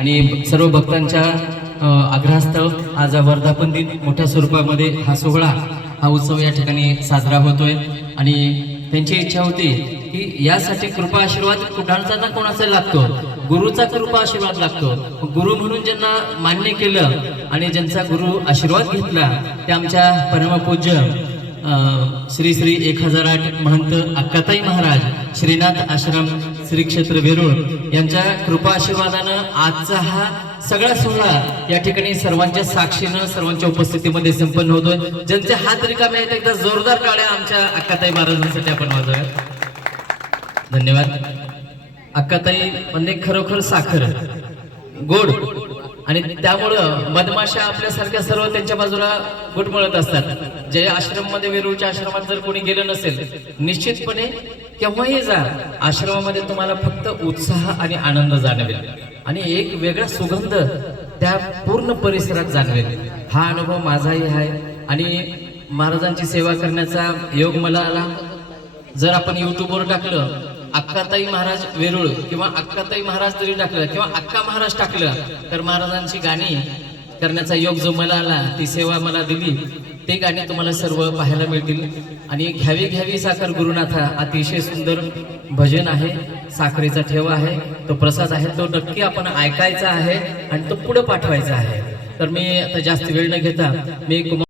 आणि सर्व भक्तांच्या अ, आज वर्धापन दिन मोठ्या स्वरूपामध्ये हा सोहळा हा उत्सव या ठिकाणी साजरा होतोय. आणि त्यांची इच्छा होती की यासाठी कृपा आशीर्वाद कुठांचा ना कोणाचा लागतो? गुरुचा कृपा आशीर्वाद लागतो. गुरु म्हणून ज्यांना मान्य केलं आणि ज्यांचा गुरु आशीर्वाद घेतला ते आमच्या परमपूज्य श्री श्री एक हजार आठ महंत अक्काताई महाराज श्रीनाथ आश्रम श्री क्षेत्र वेरूळ यांच्या कृपा आशीर्वादानं आजचा हा सगळा सोहळा या ठिकाणी सर्वांच्या साक्षीनं सर्वांच्या उपस्थितीमध्ये संपन्न होतोय. ज्यांचे हात रिकामे आहेत एकदा जोरदार काळ्या आमच्या अक्काताई महाराजांसाठी आपण वाजवूया धन्यवाद. अक्काताई म्हणजे खरोखर साखर गोड आणि त्यामुळं मधमाशा आपल्यासारख्या सर्व त्यांच्या बाजूला गुटमळत असतात. जे आश्रममध्ये वेरूळच्या आश्रमात जर कोणी गेलं नसेल निश्चितपणे केव्हाही जा. आश्रमामध्ये तुम्हाला फक्त उत्साह आणि आनंद जाणवेल. आणि एक वेगळा सुगंध त्या पूर्ण परिसरात जाणवेल. हा अनुभव माझाही आहे. आणि महाराजांची सेवा करण्याचा योग मला आला. जर आपण युट्यूबवर टाकलं अक्काताई महाराज वेरूळ किंवा अक्काताई महाराज जरी टाकलं किंवा अक्का महाराज टाकलं तर महाराजांची गाणी करण्याचा योग जो मला आला ती सेवा मला दिली. ते गाणी तुम्हाला सर्व पाहायला मिळतील. आणि घ्यावी घ्यावी साखर गुरुनाथा अतिशय सुंदर भजन आहे. साखरेचा ठेवा आहे. तो प्रसाद आहे. तो नक्की आपण ऐकायचा आहे आणि तो पुढे पाठवायचा आहे. तर मी आता जास्त वेळ न घेता मी कुमार